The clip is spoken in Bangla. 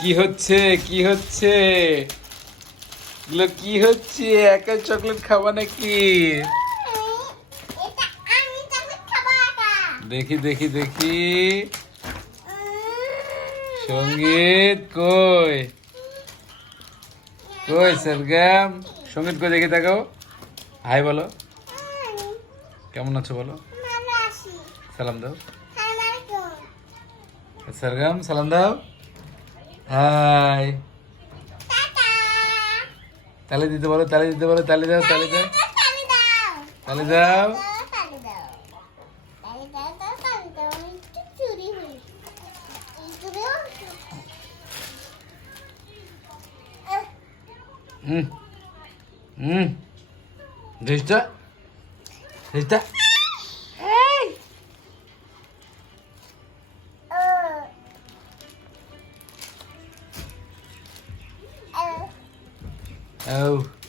কি হচ্ছে কি হচ্ছে এগুলো কি হচ্ছে? একা চকলেট খাবা নাকি? দেখি দেখি দেখি। সঙ্গীত কই? কই সরগম? সঙ্গীত কই দেখি, তাকাও। হাই বলো। কেমন আছো বলো। সালাম দাও। সরগম সালাম দাও। হাই। তালি দিতে বলো, তালি দিতে বলো, তালি দাও, তালি দাও, তালি দাও। হুম হুম। দেশটা দেশটা। Oh.